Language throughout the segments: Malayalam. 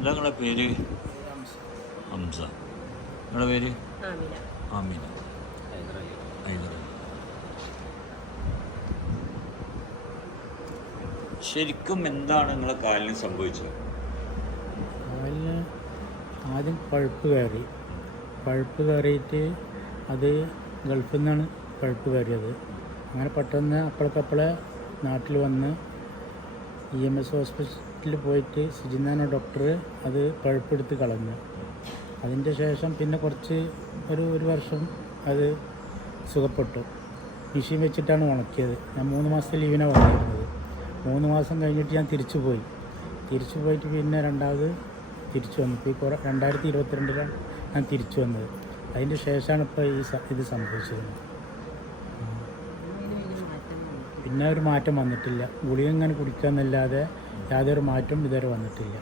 എന്താ നിങ്ങളെ പേര്? ഹംസ. നിങ്ങളെ പേര്? ആമിന. ശരിക്കും എന്താണ് നിങ്ങളെ കാലിന് സംഭവിച്ചത്? കാലിന് ആദ്യം പഴുപ്പ് കയറി. പഴുപ്പ് കയറിയിട്ട് അത് ഗൾഫിൽ നിന്നാണ് പഴുപ്പ് കയറിയത്. അങ്ങനെ പെട്ടെന്ന് അപ്പോഴക്കപ്പോളെ നാട്ടിൽ വന്ന് ഇ എം എസ് ഹോസ്പിറ്റലിൽ പോയിട്ട് സുജിന്നാനോ ഡോക്ടർ അത് പഴുപ്പെടുത്ത് കളഞ്ഞു. അതിന്റെ ശേഷം പിന്നെ കുറച്ച് ഒരു ഒരു വർഷം അത് സുഖപ്പെട്ടു. മെഷീൻ വെച്ചിട്ടാണ് ഉണക്കിയത്. ഞാൻ മൂന്ന് മാസത്തെ ലീവിനാണ് വന്നിരുന്നത്. മൂന്ന് മാസം കഴിഞ്ഞിട്ട് ഞാൻ തിരിച്ചു പോയി. തിരിച്ചു പോയിട്ട് പിന്നെ രണ്ടാമത് തിരിച്ചു വന്നു. ഇപ്പോൾ ഈ കുറ രണ്ടായിരത്തി ഇരുപത്തിരണ്ടിലാണ് ഞാൻ തിരിച്ചു വന്നത്. അതിന്റെ ശേഷമാണ് ഇപ്പോൾ ഈ ഇത് സംഭവിച്ചത്. പിന്നെ ഒരു മാറ്റം വന്നിട്ടില്ല. ഗുളിക ഇങ്ങനെ കുടിക്കാന്നല്ലാതെ യാതൊരു മാറ്റവും ഇതുവരെ വന്നിട്ടില്ല.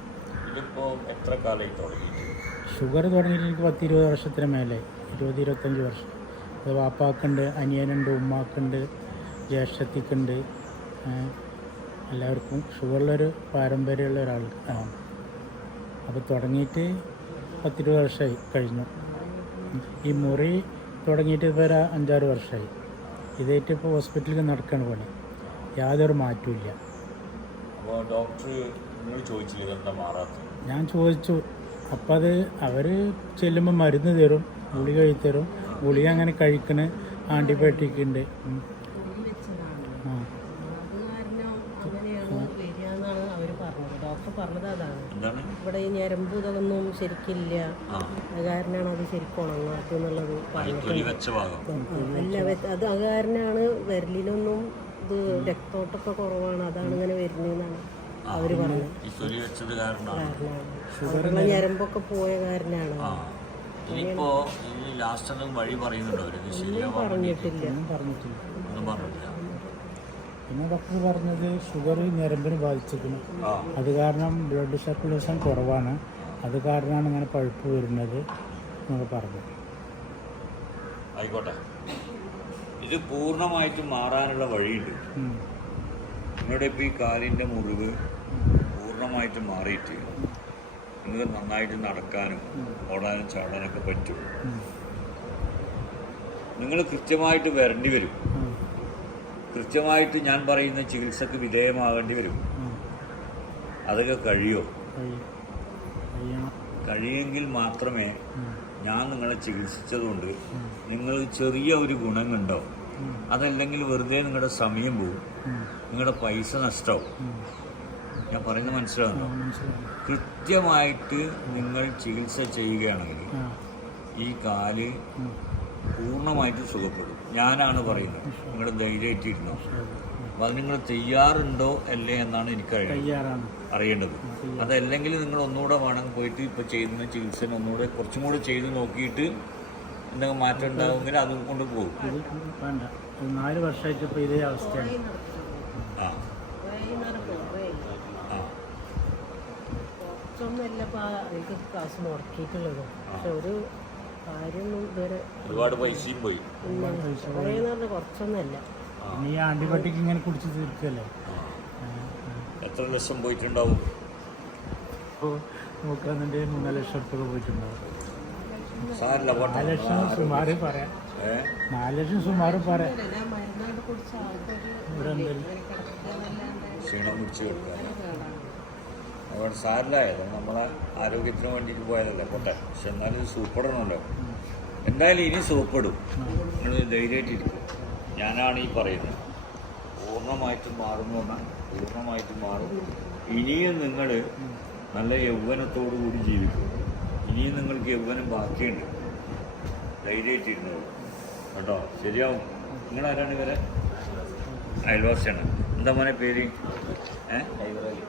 എത്ര കാലമായി ഷുഗർ തുടങ്ങിയിട്ട് എനിക്ക് പത്ത് ഇരുപത് വർഷത്തിന് മേലെ ഇരുപത് ഇരുപത്തഞ്ച് വർഷം. അത് വാപ്പാക്കുണ്ട് അനിയനുണ്ട് ഉമ്മാക്കുണ്ട് ജ്യേഷ്ഠത്തിക്കുണ്ട്. എല്ലാവർക്കും ഷുഗറിലൊരു പാരമ്പര്യമുള്ള ഒരാൾ ആണ്. അപ്പോൾ തുടങ്ങിയിട്ട് പത്തിരുപത് വർഷമായി കഴിഞ്ഞു. ഈ മുറി തുടങ്ങിയിട്ട് ഇപ്പോൾ ഒരു അഞ്ചാറ് വർഷമായി. ഇതായിട്ട് ഇപ്പോൾ ഹോസ്പിറ്റലിൽ നടക്കുകയാണ് പണി. യാതൊരു മാറ്റവും ഇല്ല. അപ്പോൾ ഡോക്ടർ നിങ്ങൾ ചോദിച്ചില്ല ഇതെന്താ മാറാത്തത്? ഞാൻ ചോദിച്ചു. അപ്പം അത് അവർ ചെല്ലുമ്പോൾ മരുന്ന് തരും ഗുളിക എഴുതി തരും. ഗുളിക അങ്ങനെ കഴിക്കണ. ആന്റിബയോട്ടിക് ഉണ്ട്. ആ. എന്താണ്? ഇവിടെ ഈ ഞരമ്പ് ഇതൊന്നും ശരിക്കില്ല. ആ. അത് കാരണമാണ് അത് ശരിക്കും ഉണങ്ങാത്തത് എന്നുള്ളത് പറഞ്ഞിട്ടുണ്ട് വെച്ച ഭാഗം. അല്ല അത് അത് കാരണമാണ് വിരലിനൊന്നും ഇത് രക്തോട്ടൊക്കെ കുറവാണ്. അതാണ് ഇങ്ങനെ വരുന്നതെന്നാണ് അവർ പറഞ്ഞത്. ഞരമ്പൊക്കെ പോയ ഇനിയിപ്പോ ഇനി ലാസ്റ്റ് ഒന്നും വഴി പറയുന്നുണ്ടോ പറഞ്ഞിട്ടില്ല. ഒന്നും പിന്നെ ഡോക്ടർ പറഞ്ഞത് ഷുഗർ ഞരമ്പിന് ബാധിച്ചിരിക്കുന്നു. ആ. അത് കാരണം ബ്ലഡ് സർക്കുലേഷൻ കുറവാണ്. അത് കാരണമാണ് ഇങ്ങനെ പഴുപ്പ് വരുന്നത് എന്നൊക്കെ പറഞ്ഞു. ആയിക്കോട്ടെ. ഇത് പൂർണമായിട്ട് മാറാനുള്ള വഴിയുണ്ട്. നിങ്ങളുടെ ഇപ്പോൾ ഈ കാലിന്റെ മുറിവ് പൂർണമായിട്ട് മാറിയിട്ട് നിങ്ങൾക്ക് നന്നായിട്ട് നടക്കാനും ഓടാനും ചാടാനൊക്കെ പറ്റും. നിങ്ങൾ കൃത്യമായിട്ട് വരേണ്ടി വരും. കൃത്യമായിട്ട് ഞാൻ പറയുന്ന ചികിത്സക്ക് വിധേയമാകേണ്ടി വരും. അതൊക്കെ കഴിയോ? കഴിയും കഴിയെങ്കിൽ മാത്രമേ ഞാൻ നിങ്ങളെ ചികിത്സിച്ചതുകൊണ്ട് നിങ്ങൾ ചെറിയ ഒരു ഗുണമുണ്ടോ ഉം. അതല്ലെങ്കിൽ വെറുതെ നിങ്ങളുടെ സമയം പോകും നിങ്ങളുടെ പൈസ നഷ്ടമാവും. ഞാൻ പറയുന്നത് മനസ്സിലാവുന്നു. കൃത്യമായിട്ട് നിങ്ങൾ ചികിത്സ ചെയ്യുകയാണെങ്കിൽ ഈ കാൽ. പൂർണമായിട്ട് സുഖപ്പെടും. ഞാനാണ് പറയുന്നത്. നിങ്ങൾ ധൈര്യമായിട്ടിരുന്നു. അപ്പം അത് നിങ്ങൾ തയ്യാറുണ്ടോ അല്ലേ എന്നാണ് എനിക്ക് അറിയ- അറിയേണ്ടത്. അതല്ലെങ്കിൽ നിങ്ങൾ ഒന്നുകൂടെ വേണം പോയിട്ട് ഇപ്പോൾ ചെയ്യുന്ന ചികിത്സ ഒന്നുകൂടെ കുറച്ചും കൂടെ ചെയ്ത് നോക്കിയിട്ട് എന്തെങ്കിലും മാറ്റം ഉണ്ടാകുമെങ്കിൽ അതും കൊണ്ട് പോകും. ഇത് വേണ്ട. ഇത് നാല് വർഷമായിട്ട് ഇപ്പോൾ ഇതേ അവസ്ഥയാണ്. ആ. ആ. കുറച്ചൊന്നുമല്ല ഇപ്പം എനിക്ക് കാശ് മുടക്കിയിട്ടുള്ളത്. പക്ഷെ ഒരു കാര്യമൊന്നും ഇതുവരെ ഒരുപാട് പൈസയും പോയി. പിന്നെ കുറേന്ന് പറഞ്ഞാൽ കുറച്ചൊന്നുമല്ല. പിന്നെ ഈ ആന്റിബയോട്ടിക് ഇങ്ങനെ കുടിച്ച് തീർക്കല്ലേ എത്ര ലക്ഷം പോയിട്ടുണ്ടാവും? ഇപ്പോൾ നോക്കുകയാണെന്നുണ്ടെങ്കിൽ മൂന്നര ലക്ഷം അടുത്തൊക്കെ പോയിട്ടുണ്ടാവും. സാരില്ല പോട്ടെ. നാല് ലക്ഷം സുമാറ് പറയാം. നാല് ലക്ഷം പറയാം. ഇവിടെ ക്ഷീണം പിടിച്ച് കിടക്കുക. നമ്മളെ ആരോഗ്യത്തിന് വേണ്ടിയിട്ട് പോയതല്ലേ. പോട്ടെ. പക്ഷെ എന്നാലും ഇത് സൂപ്പടണമല്ലോ. എന്തായാലും ഇനി സൂപ്പെടും. നിങ്ങൾ ധൈര്യമായിട്ടിരിക്കും. ഞാനാണ് ഈ പറയുന്നത്. പൂർണമായിട്ടും മാറും എന്ന് പറഞ്ഞാൽ പൂർണമായിട്ടും മാറും. ഇനിയും നിങ്ങൾ നല്ല യൗവനത്തോടു കൂടി ജീവിക്കും. ഇനിയും നിങ്ങൾക്ക് യൗവനം ബാക്കിയുണ്ട്. ധൈര്യമായിട്ടിരുന്നോളൂ. കേട്ടോ? ശരിയാവും. നിങ്ങളാരാണ് ഇവരെ? അയൽവാസിയാണ്. എന്താ മോനെ പേര്? ഹൈദരാലി.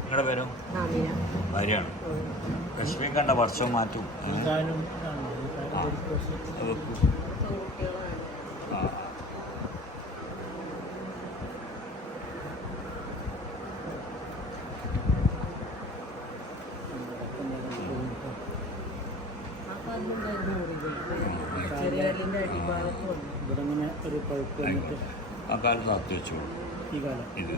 നിങ്ങളുടെ പേരോ? ഭാര്യയാണ്. ഭാര്യയാണ് കണ്ട വർഷം മാറ്റും. കാലിന്റെ അടിഭാഗത്തും ഇവിടെ ഒരു പഴുപ്പ് വന്നിട്ട് ആ കാലം താത്തി ഈ കാലം. ഇത്.